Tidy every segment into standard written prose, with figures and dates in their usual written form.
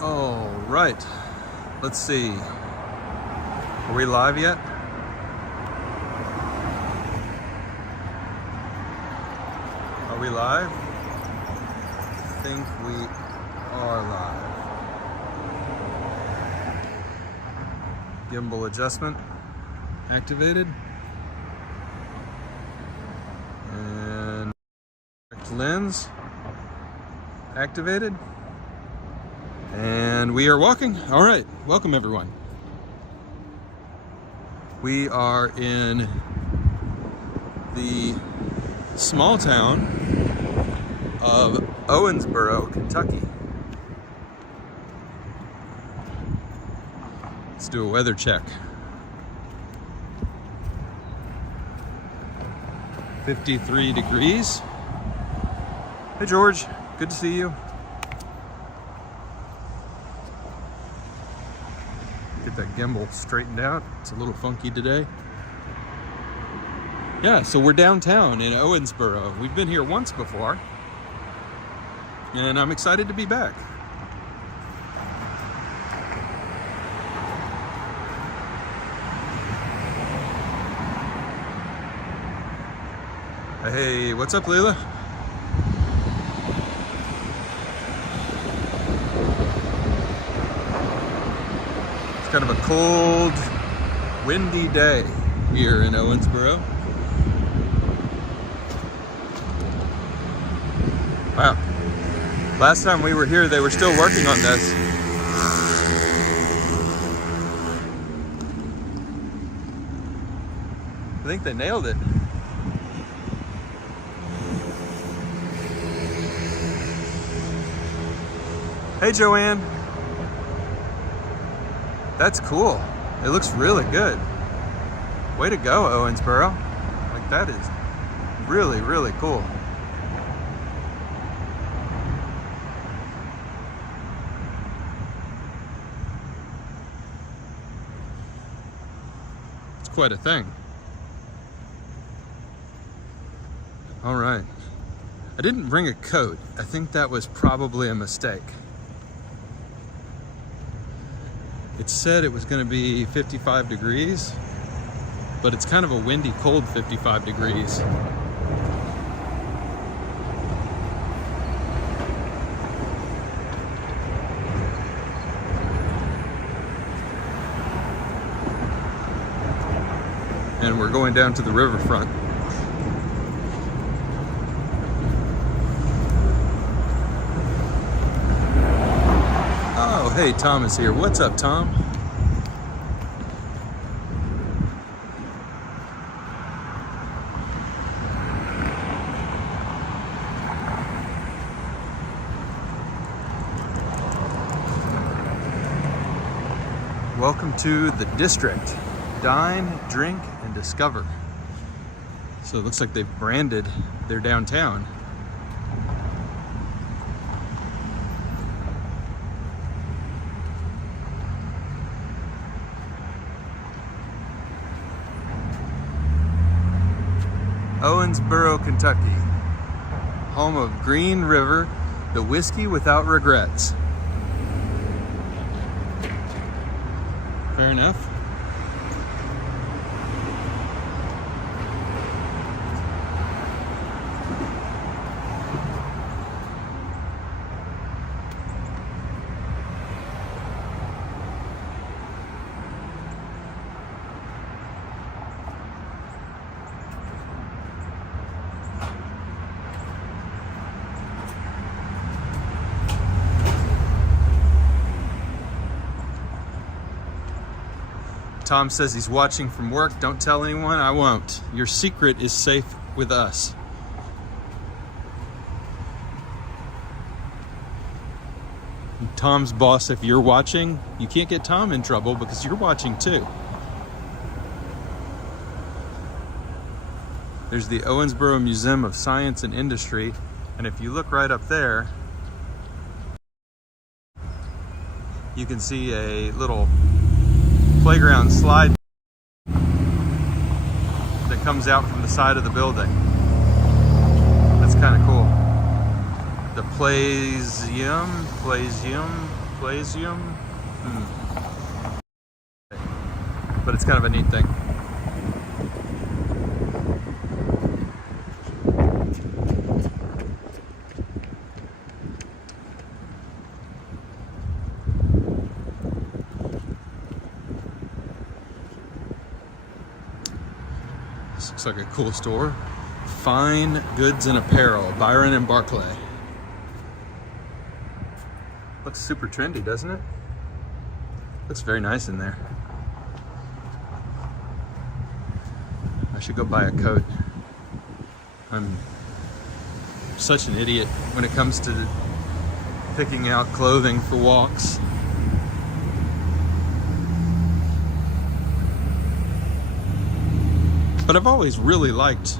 All right, let's see. Are we live yet? Are we live? I think we are live. Gimbal adjustment activated. And lens activated. And we are walking. All right, welcome everyone. We are in the small town of Owensboro, Kentucky. Let's do a weather check. 53 degrees. Hey George, good to see you. Get that gimbal straightened out. It's a little funky today. Yeah, so we're downtown in Owensboro. We've been here once before, and I'm excited to be back. Hey, what's up, Leila? It's kind of a cold, windy day here in Owensboro. Wow. Last time we were here, they were still working on this. I think they nailed it. Hey, Joanne. That's cool. It looks really good. Way to go, Owensboro. Like, that is really, really cool. It's quite a thing. All right. I didn't bring a coat. I think that was probably a mistake. It said it was going to be 55 degrees, but it's kind of a windy, cold 55 degrees. And we're going down to the riverfront. Oh, hey, Tom is here. What's up, Tom? Welcome to the district. Dine, drink, and discover. So it looks like they've branded their downtown. Owensboro, Kentucky, home of Green River, the whiskey without regrets. Fair enough. Tom says he's watching from work. Don't tell anyone. I won't. Your secret is safe with us. Tom's boss, if you're watching, you can't get Tom in trouble because you're watching too. There's the Owensboro Museum of Science and Industry, and if you look right up there, you can see a little playground slide that comes out from the side of the building. That's kind of cool. The Playsium, Plasium. But it's kind of a neat thing. This looks like a cool store. Fine Goods and Apparel, Byron and Barclay. Looks super trendy, doesn't it? Looks very nice in there. I should go buy a coat. I'm such an idiot when it comes to picking out clothing for walks. But I've always really liked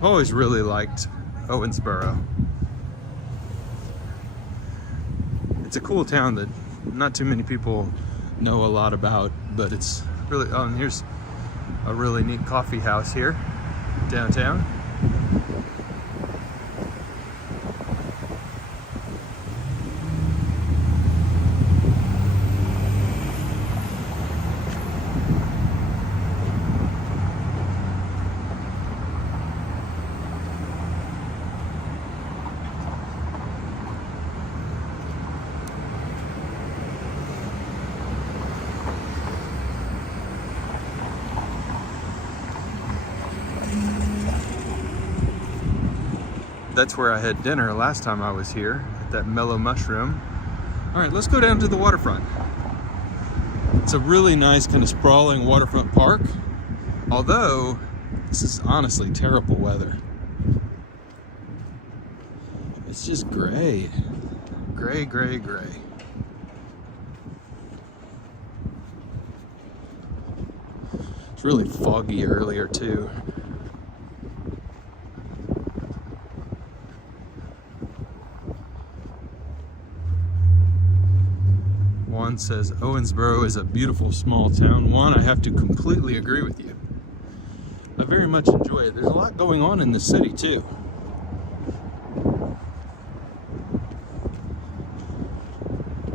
Owensboro. It's a cool town that not too many people know a lot about, but it's really, oh, and here's a really neat coffee house here downtown. That's where I had dinner last time I was here, at that Mellow Mushroom. All right, let's go down to the waterfront. It's a really nice kind of sprawling waterfront park, although this is honestly terrible weather. It's just gray. Gray, gray, gray. It's really foggy earlier too. Juan says Owensboro is a beautiful small town. Juan, I have to completely agree with you. I very much enjoy it. There's a lot going on in the city too.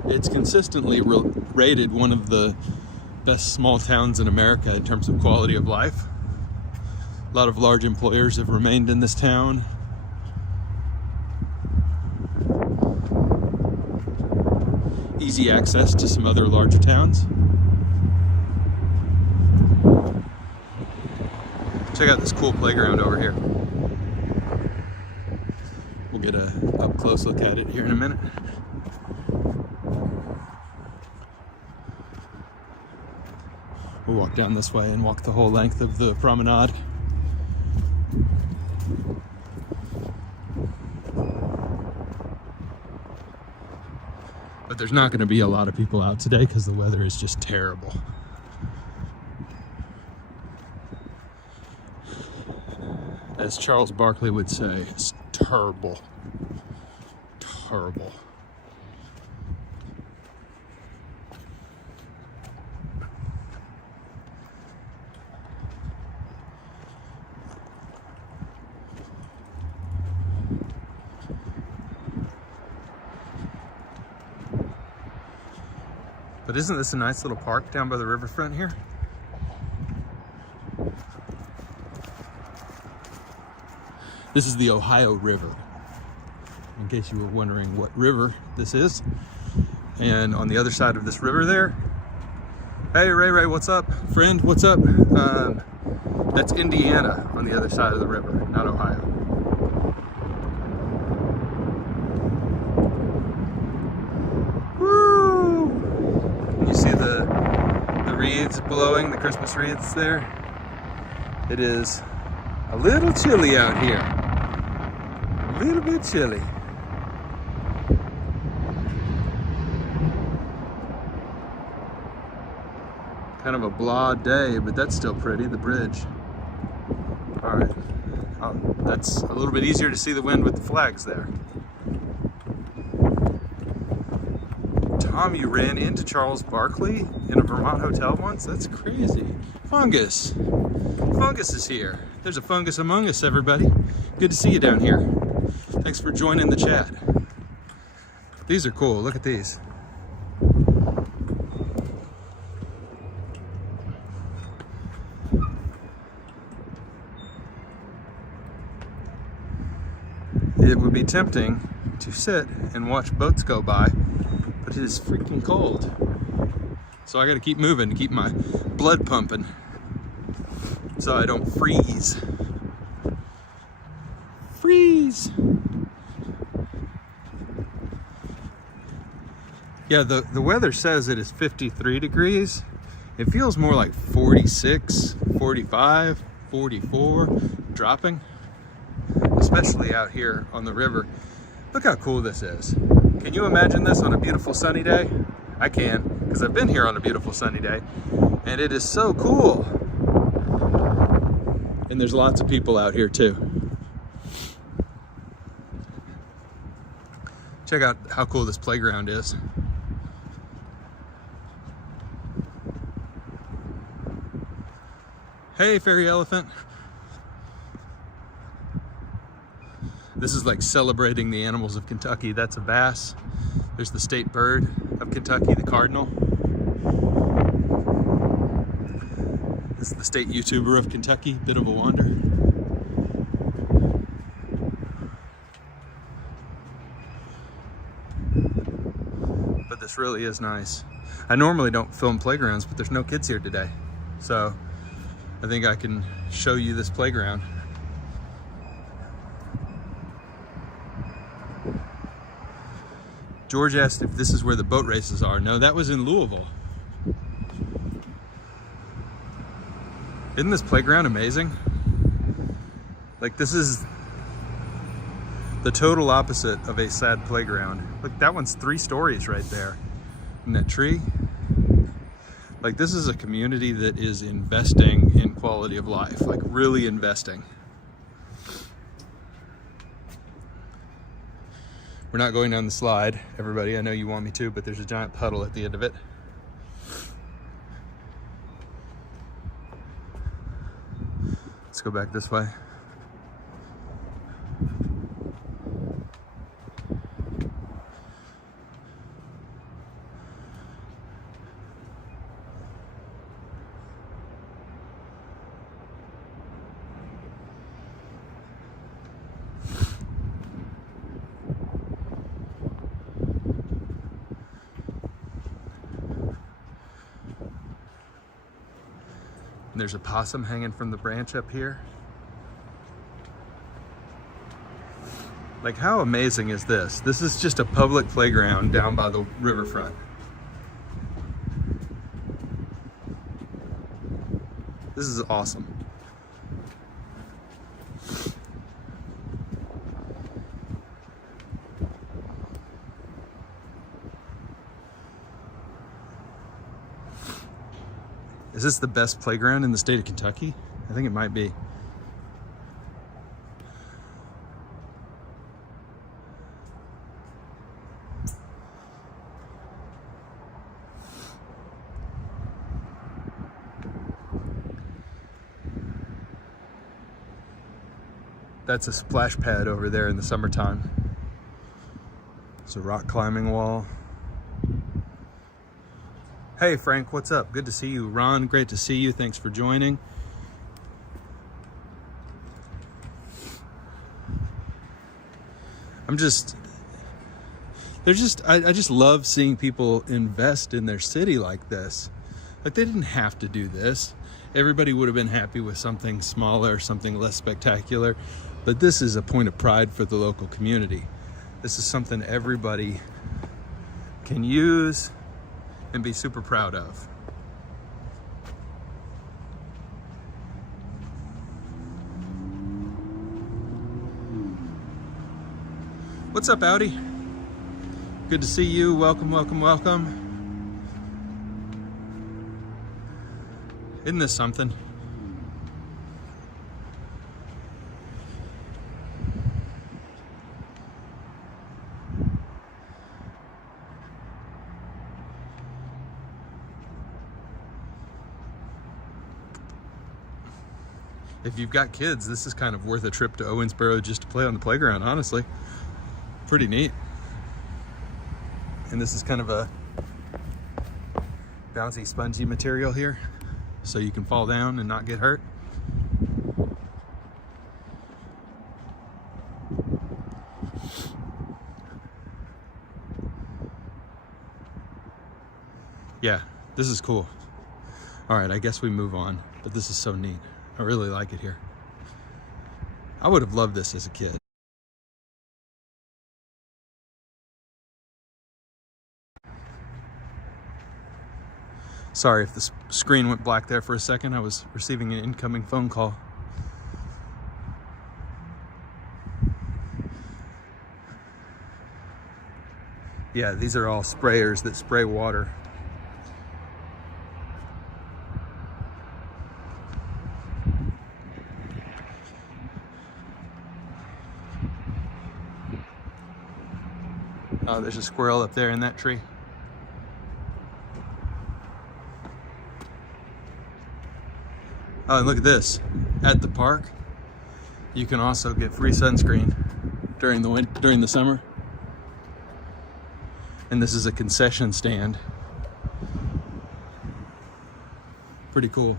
It's consistently rated one of the best small towns in America in terms of quality of life. A lot of large employers have remained in this town. Easy access to some other larger towns. Check out this cool playground over here. We'll get a up close look at it here in a minute. We'll walk down this way and walk the whole length of the promenade. But there's not going to be a lot of people out today because the weather is just terrible. As Charles Barkley would say, it's terrible. Terrible. But isn't this a nice little park down by the riverfront here? This is the Ohio River, in case you were wondering what river this is. And on the other side of this river there, hey Ray, what's up? Friend, what's up? That's Indiana on the other side of the river, not Ohio. Wreaths blowing, the Christmas wreaths there. It is a little chilly out here. A little bit chilly. Kind of a blah day, but that's still pretty, the bridge. All right, that's a little bit easier to see the wind with the flags there. Tom, you ran into Charles Barkley in a Vermont hotel once? That's crazy. Fungus. Fungus is here. There's a fungus among us, everybody. Good to see you down here. Thanks for joining the chat. These are cool. Look at these. It would be tempting to sit and watch boats go by, but it is freaking cold. So I gotta keep moving to keep my blood pumping so I don't freeze. Freeze! Yeah, the weather says it is 53 degrees. It feels more like 46, 45, 44, dropping. Especially out here on the river. Look how cool this is. Can you imagine this on a beautiful sunny day? I can, because I've been here on a beautiful sunny day, and it is so cool. And there's lots of people out here too. Check out how cool this playground is. Hey, fairy elephant. This is like celebrating the animals of Kentucky. That's a bass. There's the state bird of Kentucky, the cardinal. This is the state YouTuber of Kentucky, Bit of a Wander. But this really is nice. I normally don't film playgrounds, but there's no kids here today. So I think I can show you this playground. George asked if this is where the boat races are. No, that was in Louisville. Isn't this playground amazing? Like, this is the total opposite of a sad playground. Look, that one's 3 stories right there. And that tree. Like, this is a community that is investing in quality of life, like really investing. We're not going down the slide, everybody. I know you want me to, but there's a giant puddle at the end of it. Let's go back this way. And there's a possum hanging from the branch up here. Like, how amazing is this? This is just a public playground down by the riverfront. This is awesome. Is this the best playground in the state of Kentucky? I think it might be. That's a splash pad over there in the summertime. It's a rock climbing wall. Hey Frank, what's up? Good to see you. Ron, great to see you. Thanks for joining. I just love seeing people invest in their city like this. Like, they didn't have to do this. Everybody would have been happy with something smaller, something less spectacular. But this is a point of pride for the local community. This is something everybody can use and be super proud of. What's up, Audi? Good to see you. Welcome, welcome, welcome. Isn't this something? If you've got kids, this is kind of worth a trip to Owensboro just to play on the playground, honestly. Pretty neat. And this is kind of a bouncy, spongy material here, so you can fall down and not get hurt. Yeah, this is cool. All right, I guess we move on, but this is so neat. I really like it here. I would have loved this as a kid. Sorry if the screen went black there for a second. I was receiving an incoming phone call. Yeah, these are all sprayers that spray water. Oh, there's a squirrel up there in that tree. Oh, and look at this. At the park, you can also get free sunscreen during the summer. And this is a concession stand. Pretty cool.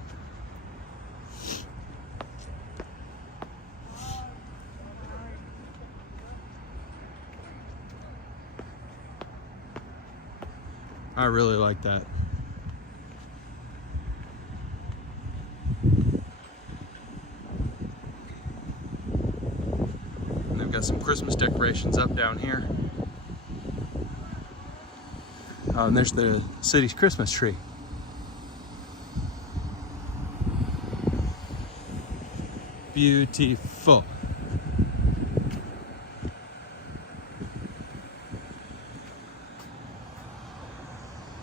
I really like that. And they've got some Christmas decorations up down here. Oh, and there's the city's Christmas tree. Beautiful.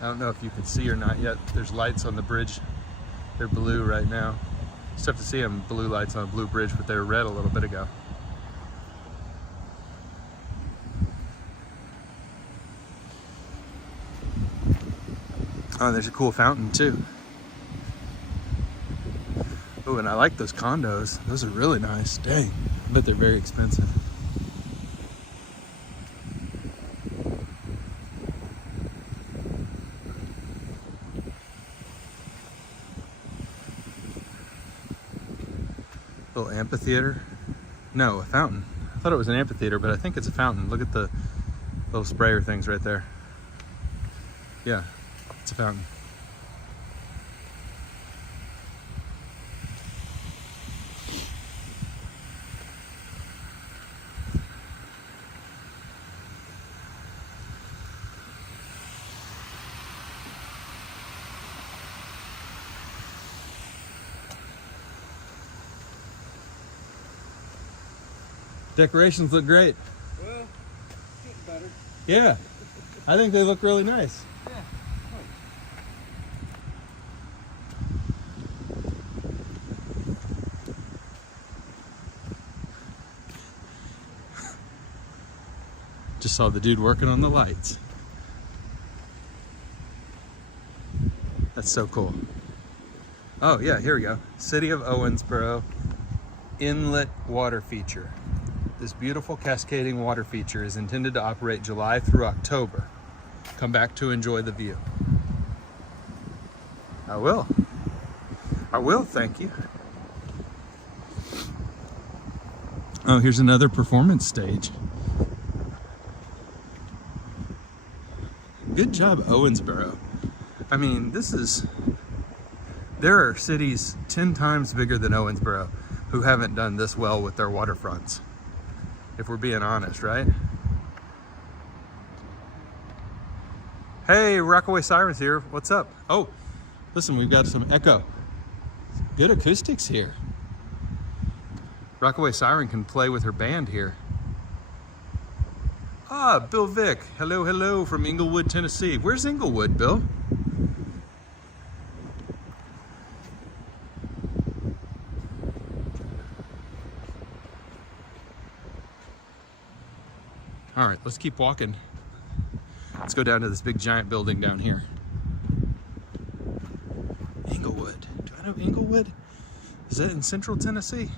I don't know if you can see or not yet. There's lights on the bridge. They're blue right now. It's tough to see them blue lights on a blue bridge, but they were red a little bit ago. Oh, there's a cool fountain too. Oh, and I like those condos. Those are really nice. Dang, I bet they're very expensive. Little amphitheater. No, a fountain. I thought it was an amphitheater, but I think it's a fountain. Look at the little sprayer things right there. Yeah, it's a fountain. Decorations look great. Well, getting better. Yeah, I think they look really nice. Yeah. Just saw the dude working on the lights. That's so cool. Oh yeah, here we go. City of Owensboro Inlet water feature. This beautiful cascading water feature is intended to operate July through October. Come back to enjoy the view. I will. I will, thank you. Oh, here's another performance stage. Good job, Owensboro. I mean, there are cities 10 times bigger than Owensboro who haven't done this well with their waterfronts. If we're being honest, right? Hey, Rockaway Sirens here. What's up? Oh, listen, we've got some echo. Good acoustics here. Rockaway Siren can play with her band here. Ah, Bill Vick. Hello, hello from Englewood, Tennessee. Where's Englewood, Bill? All right, let's keep walking. Let's go down to this big giant building down here. Englewood. Do I know Englewood? Is that in central Tennessee?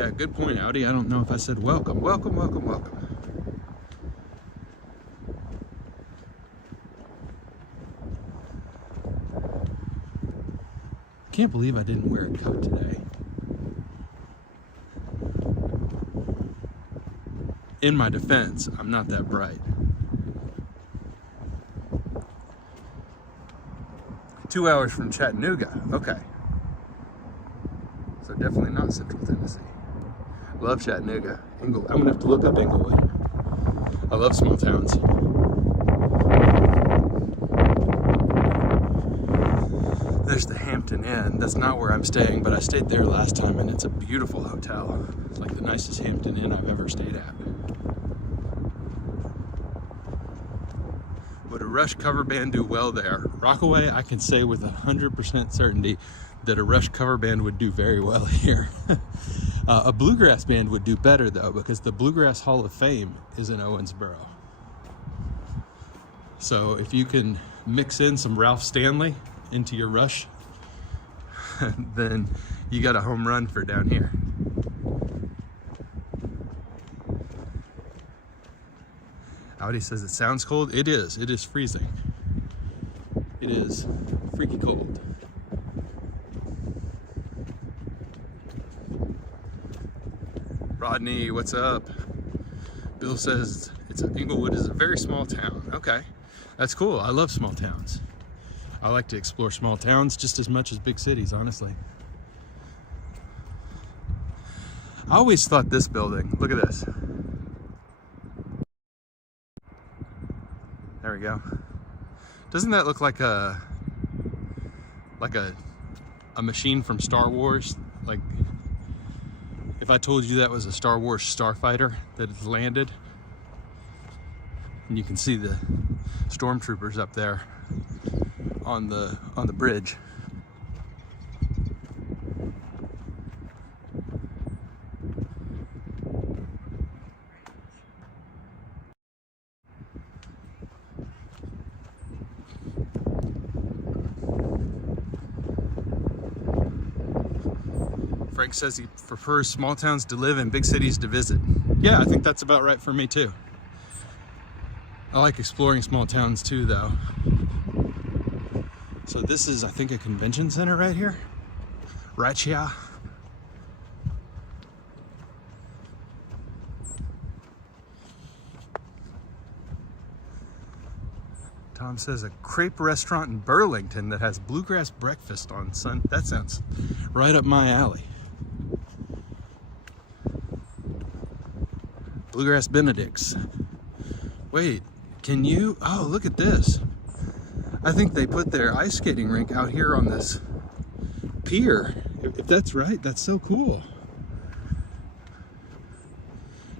Yeah, good point, Audi. I don't know if I said welcome. Welcome, welcome, welcome. Can't believe I didn't wear a coat today. In my defense, I'm not that bright. 2 hours from Chattanooga. Okay. So definitely not Central Tennessee. Love Chattanooga. I'm gonna have to look up Inglewood. I love small towns. There's the Hampton Inn. That's not where I'm staying, but I stayed there last time and it's a beautiful hotel. It's like the nicest Hampton Inn I've ever stayed at. Would a Rush cover band do well there? Rockaway, I can say with 100% certainty that a Rush cover band would do very well here. A Bluegrass band would do better though, because the Bluegrass Hall of Fame is in Owensboro. So if you can mix in some Ralph Stanley into your Rush, then you got a home run for down here. Audi says it sounds cold. It is. It is freezing. It is freaky cold. Rodney, what's up? Bill says Inglewood is a very small town. Okay, that's cool. I love small towns. I like to explore small towns just as much as big cities, honestly. I always thought this building, look at this. There we go. Doesn't that look like a machine from Star Wars? Like if I told you that was a Star Wars starfighter that has landed, and you can see the stormtroopers up there on the bridge. Frank says he prefers small towns to live in, big cities to visit. Yeah, I think that's about right for me too. I like exploring small towns too though. So this is, I think, a convention center right here. Right here. Tom says a crepe restaurant in Burlington that has bluegrass breakfast on Sunday. That sounds right up my alley. Bluegrass Benedict's. Wait, can you? Oh, look at this. I think they put their ice skating rink out here on this pier. If that's right, that's so cool.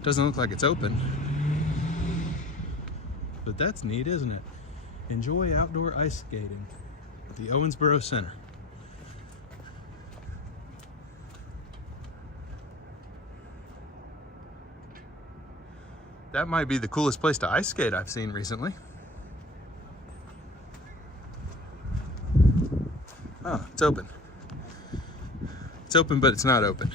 Doesn't look like it's open. But that's neat, isn't it? Enjoy outdoor ice skating at the Owensboro Center. That might be the coolest place to ice skate I've seen recently. Oh, it's open. It's open, but it's not open.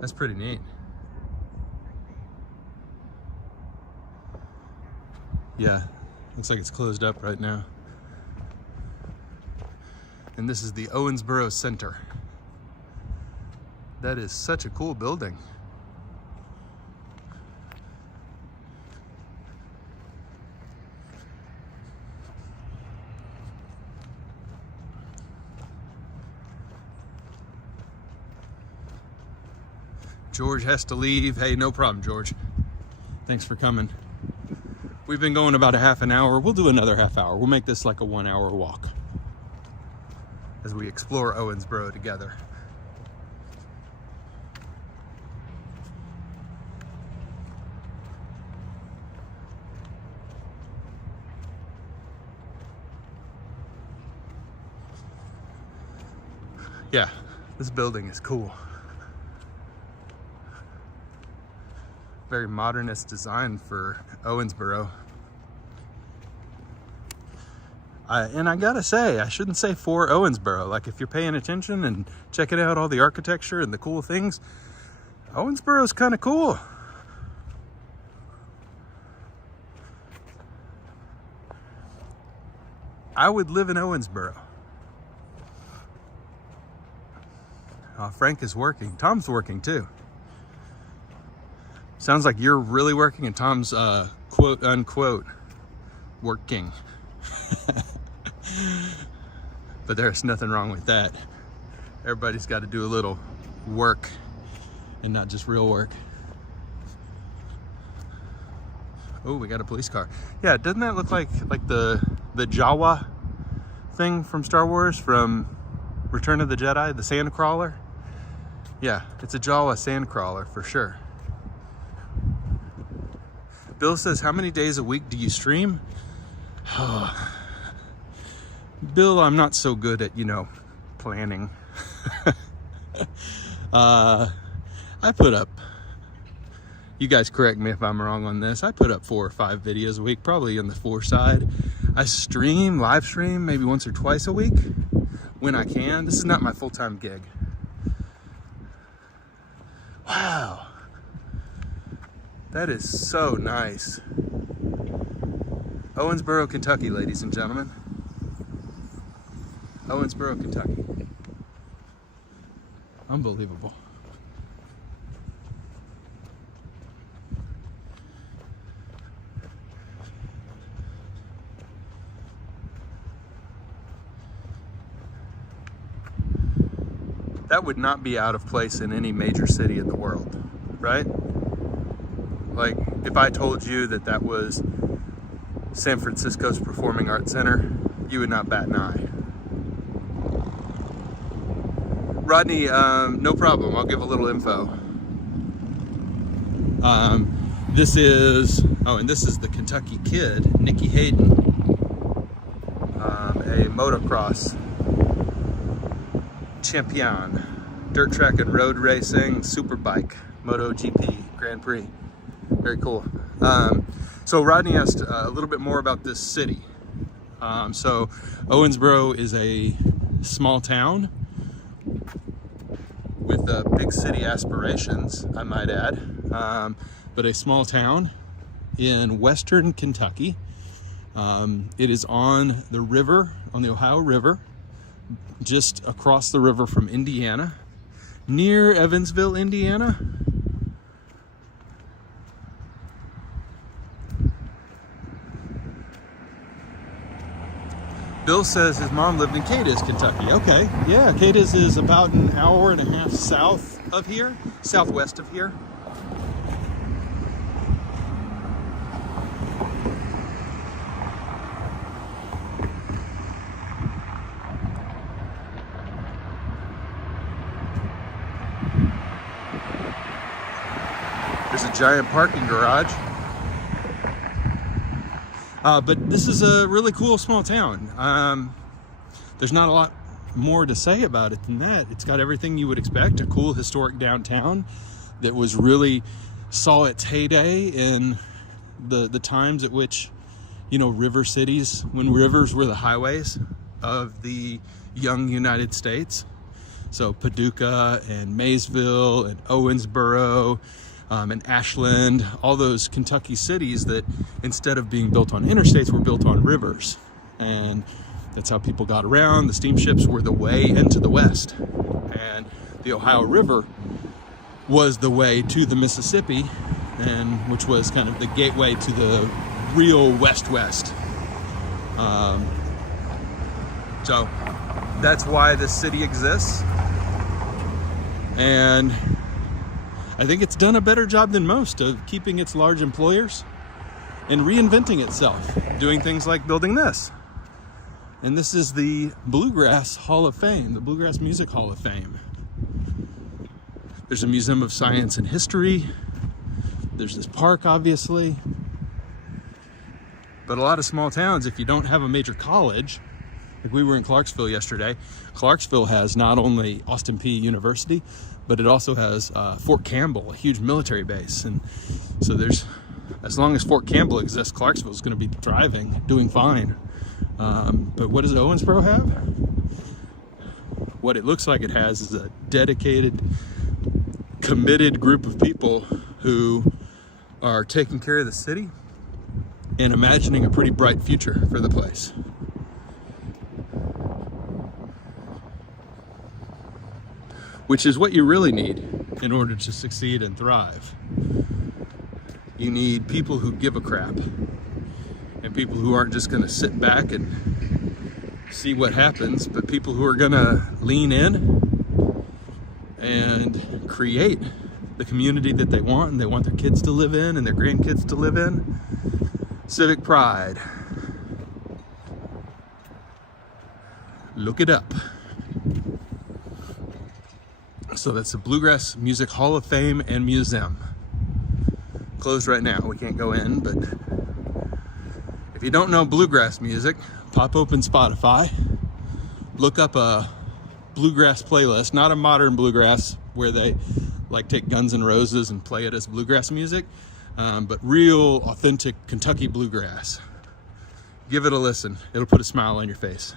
That's pretty neat. Yeah, looks like it's closed up right now. And this is the Owensboro Center. That is such a cool building. George has to leave. Hey, no problem, George. Thanks for coming. We've been going about a half an hour. We'll do another half hour. We'll make this like a 1 hour walk as we explore Owensboro together. Yeah, this building is cool. Very modernist design for Owensboro. And I gotta say, I shouldn't say for Owensboro. Like, if you're paying attention and checking out all the architecture and the cool things, Owensboro is kind of cool. I would live in Owensboro. Frank is working. Tom's working too. Sounds like you're really working and Tom's quote unquote working. But there's nothing wrong with that. Everybody's got to do a little work and not just real work. Oh, we got a police car. Yeah, doesn't that look like the Jawa thing from Star Wars, from Return of the Jedi, the sand crawler? Yeah, it's a Jawa sand crawler for sure. Bill says, how many days a week do you stream? Bill, I'm not so good at, planning. I put up, you guys correct me if I'm wrong on this, I put up 4 or 5 videos a week, probably on the 4 side. I live stream maybe once or twice a week when I can. This is not my full-time gig. Wow. That is so nice. Owensboro, Kentucky, ladies and gentlemen. Owensboro, Kentucky. Unbelievable. That would not be out of place in any major city in the world, right? Like, if I told you that that was San Francisco's Performing Arts Center, you would not bat an eye. Rodney, no problem. I'll give a little info. This is the Kentucky Kid, Nikki Hayden, a motocross champion, dirt track and road racing, superbike, MotoGP, Grand Prix. Very cool. So Rodney asked a little bit more about this city. So Owensboro is a small town with big city aspirations, I might add, but a small town in western Kentucky. It is on the river, on the Ohio River, just across the river from Indiana, near Evansville, Indiana. Bill says his mom lived in Cadiz, Kentucky. Okay, yeah, Cadiz is about an hour and a half south of here, southwest of here. There's a giant parking garage. But this is a really cool small town. There's not a lot more to say about it than that. It's got everything you would expect, a cool historic downtown that was really saw its heyday in the times at which, river cities, when rivers were the highways of the young United States. So Paducah and Maysville and Owensboro, and Ashland, all those Kentucky cities that instead of being built on interstates were built on rivers. And that's how people got around. The steamships were the way into the West. And the Ohio River was the way to the Mississippi, and which was kind of the gateway to the real West-West. So that's why this city exists. And I think it's done a better job than most of keeping its large employers and reinventing itself, doing things like building this. And this is the Bluegrass Hall of Fame, the Bluegrass Music Hall of Fame. There's a Museum of Science and History. There's this park, obviously. But a lot of small towns, if you don't have a major college, like we were in Clarksville yesterday, Clarksville has not only Austin Peay University, but it also has Fort Campbell, a huge military base. And so as long as Fort Campbell exists, Clarksville is going to be thriving, doing fine. But what does Owensboro have? What it looks like it has is a dedicated, committed group of people who are taking care of the city and imagining a pretty bright future for the place. Which is what you really need in order to succeed and thrive. You need people who give a crap, and people who aren't just gonna sit back and see what happens, but people who are gonna lean in and create the community that they want, and they want their kids to live in and their grandkids to live in. Civic pride. Look it up. So that's the Bluegrass Music Hall of Fame and Museum. Closed right now, we can't go in, but if you don't know bluegrass music, pop open Spotify, look up a bluegrass playlist, not a modern bluegrass where they like take Guns N' Roses and play it as bluegrass music, but real authentic Kentucky bluegrass. Give it a listen, it'll put a smile on your face.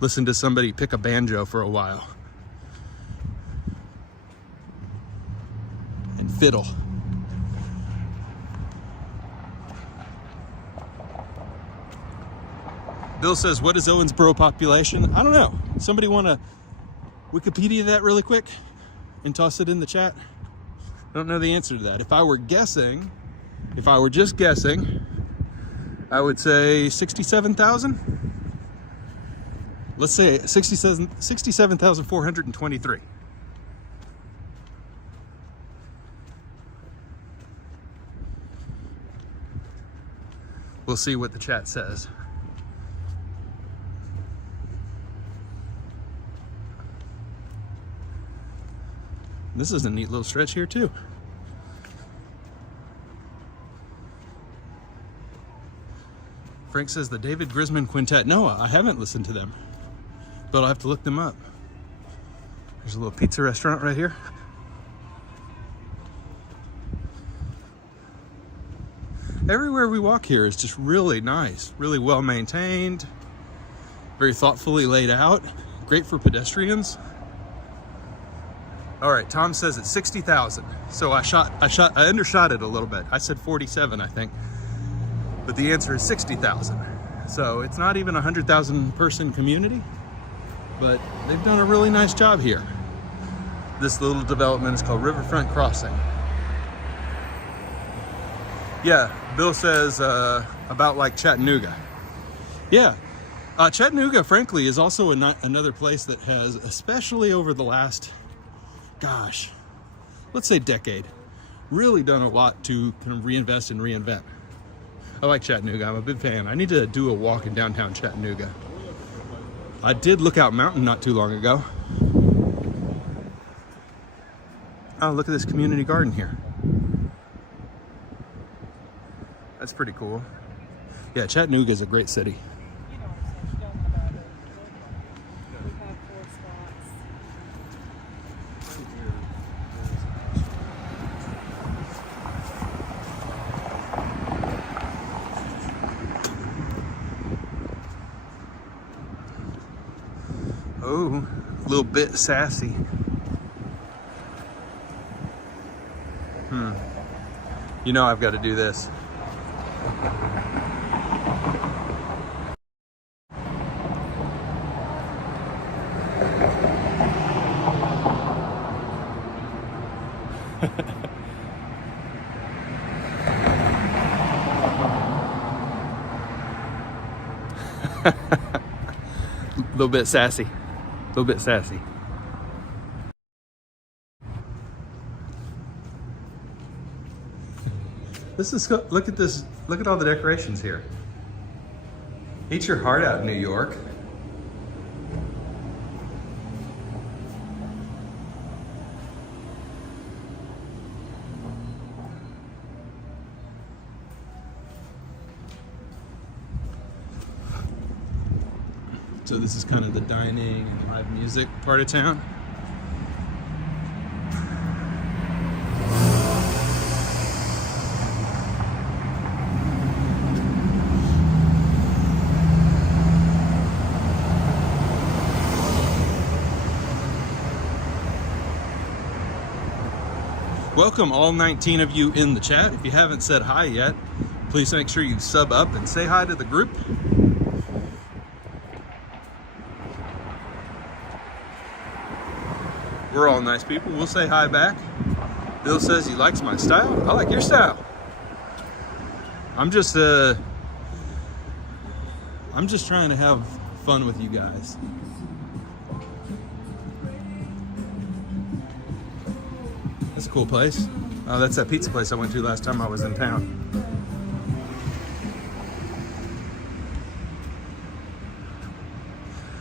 Listen to somebody pick a banjo for a while and fiddle. Bill says, what is Owensboro population? I don't know. Somebody want to Wikipedia that really quick and toss it in the chat? I don't know the answer to that. If I were just guessing, I would say 67,000. Let's say 67,423. We'll see what the chat says. This is a neat little stretch here too. Frank says the David Grisman Quintet. No, I haven't listened to them, but I'll have to look them up. There's a little pizza restaurant right here. Everywhere we walk here is just really nice, really well maintained, very thoughtfully laid out, great for pedestrians. All right, Tom says it's 60,000. So I undershot it a little bit. I said 47, I think, but the answer is 60,000. So it's not even a 100,000 person community, but they've done a really nice job here. This little development is called Riverfront Crossing. Yeah, Bill says about like Chattanooga. Yeah, Chattanooga, frankly, is also another place that has, especially over the last, gosh, let's say decade, really done a lot to kind of reinvest and reinvent. I like Chattanooga. I'm a big fan. I need to do a walk in downtown Chattanooga. I did Lookout Mountain not too long ago. Oh, look at this community garden here. That's pretty cool. Yeah, Chattanooga is a great city. Oh, a little bit sassy. You know I've got to do this. A little bit sassy. A little bit sassy. This is, look at this, look at all the decorations here. Eat your heart out, New York. So this is kind of the dining and live music part of town. Welcome all 19 of you in the chat. If you haven't said hi yet, please make sure you sub up and say hi to the group. We're all nice people. We'll say hi back. Bill says he likes my style. I like your style. I'm just trying to have fun with you guys. That's a cool place. Oh, that's that pizza place I went to last time I was in town.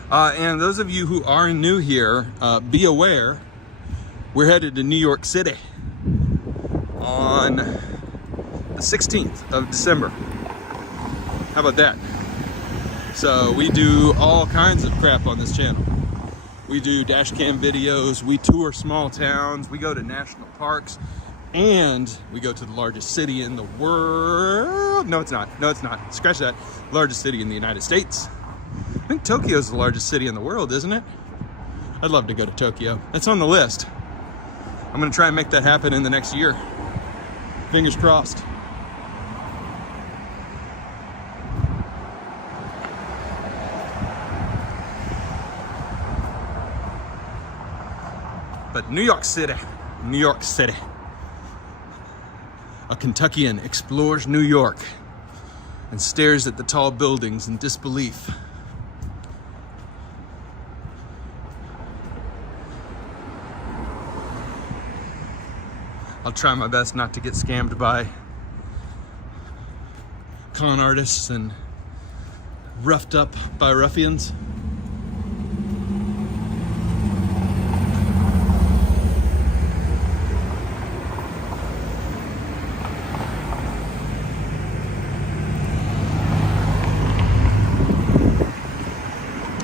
And those of you who are new here, be aware, we're headed to New York City on the 16th of December. How about that? So we do all kinds of crap on this channel. We do dash cam videos, we tour small towns, we go to national parks, and we go to the largest city in the world. No, it's not. No, it's not. Scratch that. Largest city in the United States. I think Tokyo's the largest city in the world, isn't it? I'd love to go to Tokyo. That's on the list. I'm gonna try and make that happen in the next year. Fingers crossed. But New York City, New York City. A Kentuckian explores New York and stares at the tall buildings in disbelief. I'll try my best not to get scammed by con artists and roughed up by ruffians.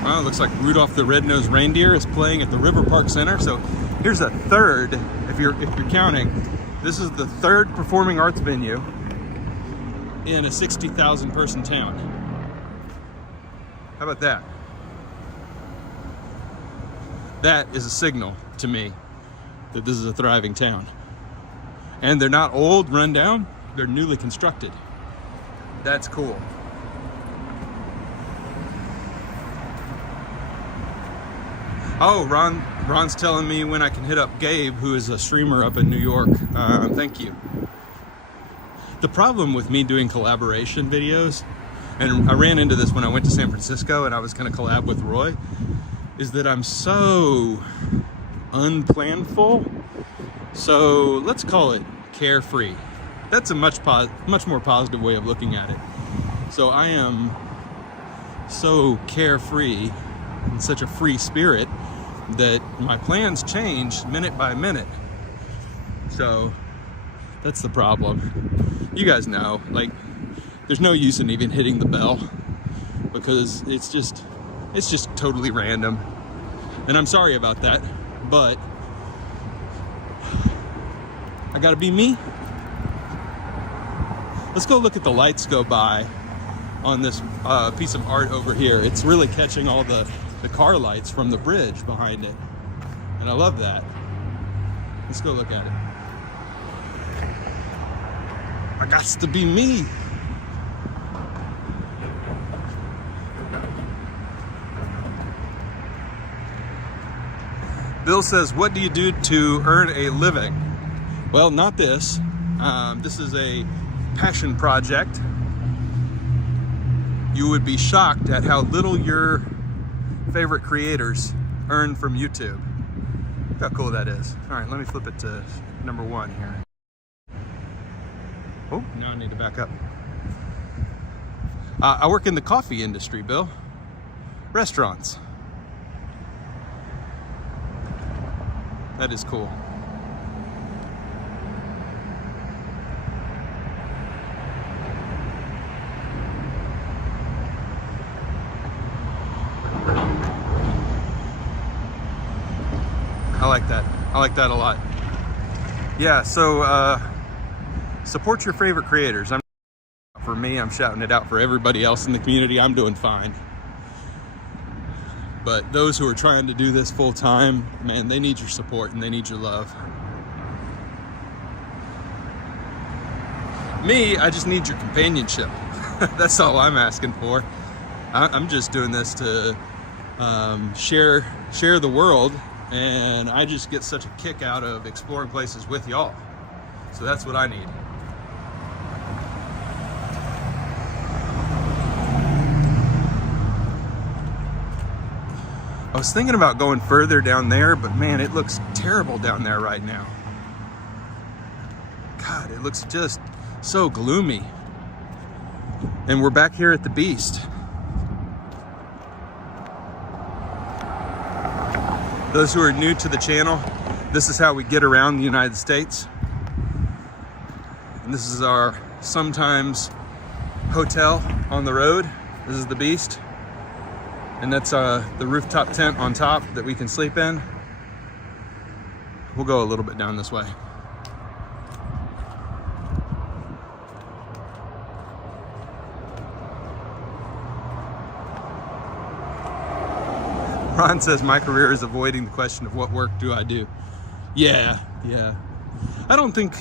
Well, it looks like Rudolph the Red-Nosed Reindeer is playing at the Riverfront Center. So here's a third, if you're counting, this is the third performing arts venue in a 60,000 person town. How about that? That is a signal to me that this is a thriving town. And they're not old, run down, they're newly constructed. That's cool. Oh, Ron's telling me when I can hit up Gabe, who is a streamer up in New York. Thank you. The problem with me doing collaboration videos, and I ran into this when I went to San Francisco and I was going to collab with Roy, is that I'm so unplanned-ful. So let's call it carefree. That's a much more positive way of looking at it. So I am so carefree and such a free spirit that my plans change minute by minute. So that's the problem. You guys know, like, there's no use in even hitting the bell because it's just totally random. And I'm sorry about that, but I gotta be me. Let's go look at the lights go by on this piece of art over here. It's really catching all the car lights from the bridge behind it. And I love that. Let's go look at it. I gots to be me. Bill says, what do you do to earn a living? Well, not this. This is a passion project. You would be shocked at how little your favorite creators earn from YouTube. Look how cool that is. All right, let me flip it to number 1 here. Oh, now I need to back up. I work in the coffee industry, Bill. Restaurants. That is cool. I like that. I like that a lot. Yeah, so support your favorite creators. For me, I'm shouting it out for everybody else in the community. I'm doing fine. But those who are trying to do this full time, man, they need your support and they need your love. Me, I just need your companionship. That's all I'm asking for. I'm just doing this to share the world, and I just get such a kick out of exploring places with y'all. So that's what I need. I was thinking about going further down there, but man, it looks terrible down there right now. God, it looks just so gloomy. And we're back here at the Beast. Those who are new to the channel, this is how we get around the United States. And this is our sometimes hotel on the road. This is the Beast. And that's the rooftop tent on top that we can sleep in. We'll go a little bit down this way. Ron says my career is avoiding the question of what work do I do. Yeah. I don't think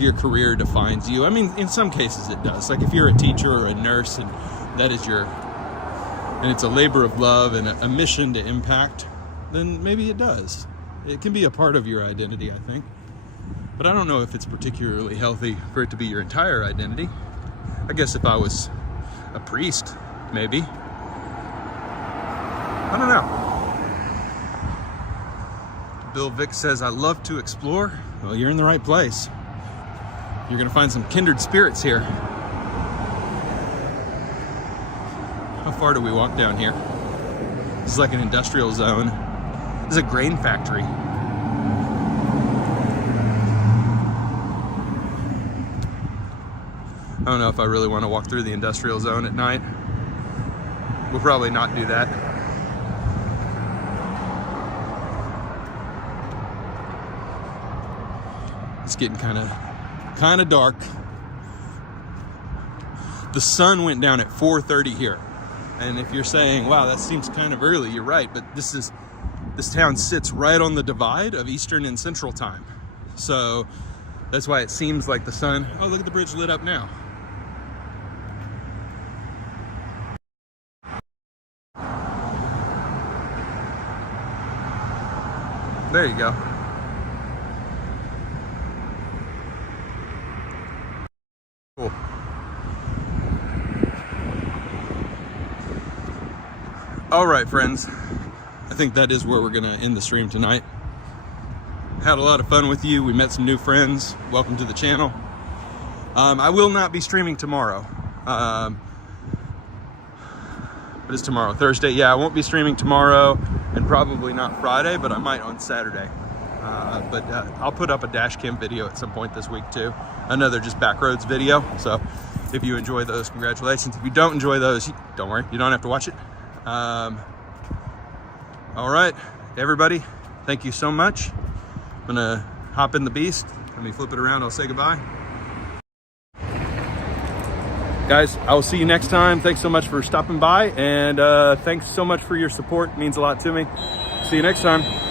your career defines you. I mean, in some cases it does. Like if you're a teacher or a nurse and that is and it's a labor of love and a mission to impact, then maybe it does. It can be a part of your identity, I think. But I don't know if it's particularly healthy for it to be your entire identity. I guess if I was a priest, maybe. I don't know. Bill Vick says, I love to explore. Well, you're in the right place. You're gonna find some kindred spirits here. How far do we walk down here? This is like an industrial zone. This is a grain factory. I don't know if I really want to walk through the industrial zone at night. We'll probably not do that. It's getting kind of dark. The sun went down at 4:30 here. And if you're saying, wow, that seems kind of early, you're right. But this town sits right on the divide of Eastern and Central time. So that's why it seems like the sun, oh, look at the bridge lit up now. There you go. Cool. All right, friends. I think that is where we're gonna end the stream tonight. Had a lot of fun with you. We met some new friends. Welcome to the channel. I will not be streaming tomorrow. What is tomorrow? Thursday? Yeah, I won't be streaming tomorrow and probably not Friday, but I might on Saturday. But I'll put up a dash cam video at some point this week too. Another just backroads video. So if you enjoy those, congratulations. If you don't enjoy those, don't worry, you don't have to watch it. All right, everybody, thank you so much. I'm gonna hop in the Beast. Let me flip it around, I'll say goodbye. Guys, I will see you next time. Thanks so much for stopping by, and thanks so much for your support. It means a lot to me. See you next time.